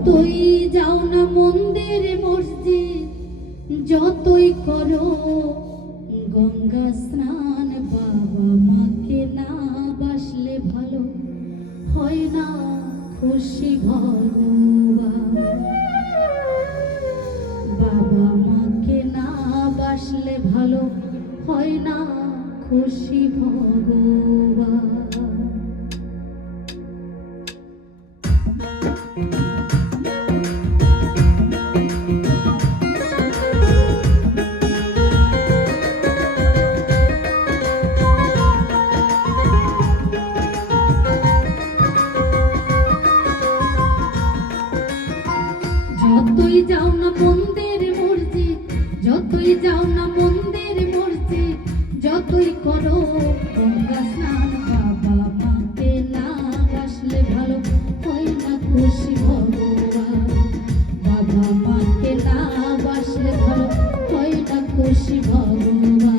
যতই যাও না মন্দির মসজিদ, যতই করো গঙ্গা স্নান, বাবা মাকে না বাসলে ভালো হয় না খুশি ভগবান। বাবা মাকে না বাসলে ভালো হয় না খুশি ভগবান। যতই যাও না মন্দির মসজিদ, যতই যাও না মন্দির মসজিদ, যতই করো গঙ্গা স্নান, বাবা মাকে না বাসলে ভালো হয় না খুশি ভগবান। বাবা মাকে না বাসলে ভালো হয় না খুশি ভগবান।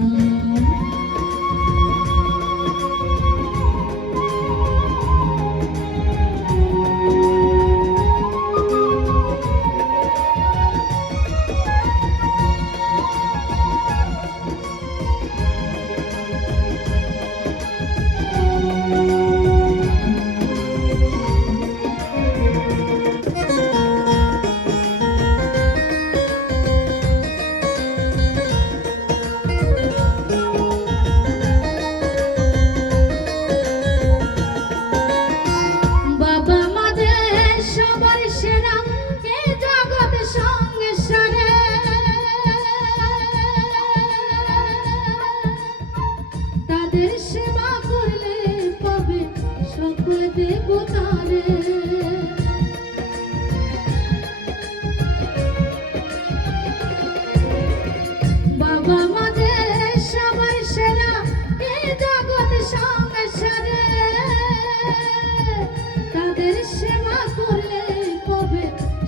তাদের সেবা করলে পাবে সকল দেবতারে। বাবা মাঝে সবার সেরা এই জগৎ সংসারে, তাদের সেবা করলে পাবে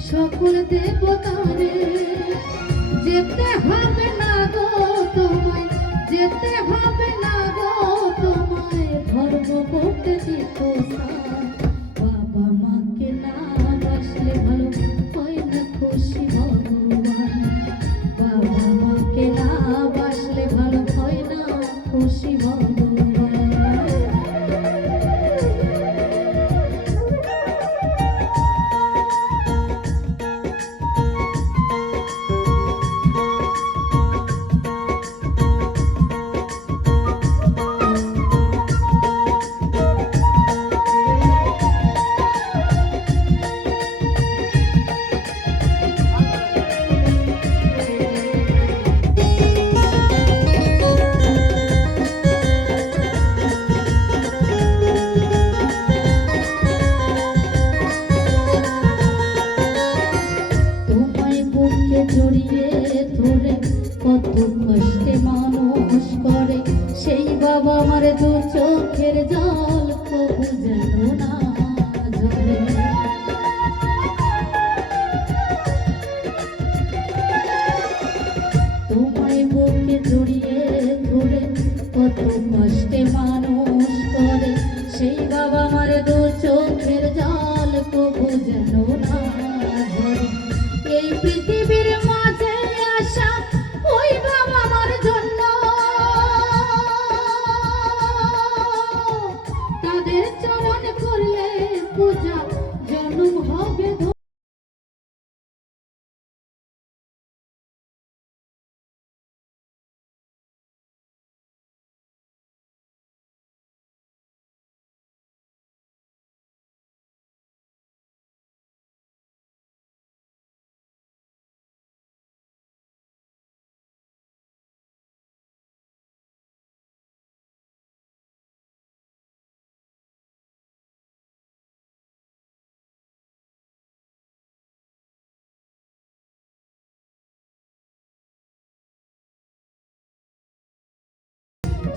সকল দেবতারে। যেতে হবে না গো তোমায়, যেতে হবে না গো তোমায়, ধর্ম করতে তীর্থস্থান। বাবা মাকে না বাসলে ভালো হয় না খুশি ভগবান। বাবা মাকে না বাসলে ভালো হয় না খুশি ভগবান। জড়িয়ে ধরে কত কষ্টে মানুষ করে, সেই বাবা আমার দু চোখের জল কবু যেন না ঝরে। তোমায় বুকে জড়িয়ে ধরে কত কষ্টে মানুষ করে, সেই বাবা আমার দু চোখের জল কবু যেন না ঝরে। এই পৃথিবীর মাঝে আসা ওই বাবা আমার জন্য, তাদের চরণ করলে পূজা জন্ম হবে।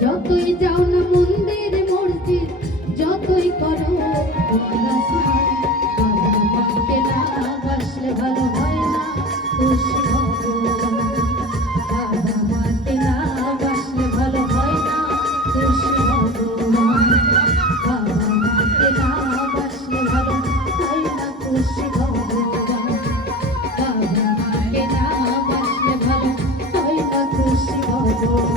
যতই যাও না মন্দির মসজিদ, যতই করো গঙ্গা স্নান, বাবা মাকে না বাসলে ভালো হয় না খুশি ভগবান। বাবা মাকে না বাসলে ভালো হয় না খুশি ভগবান। বাবা মাকে না বাসলে ভালো হয় না খুশি ভগবান। ভগবান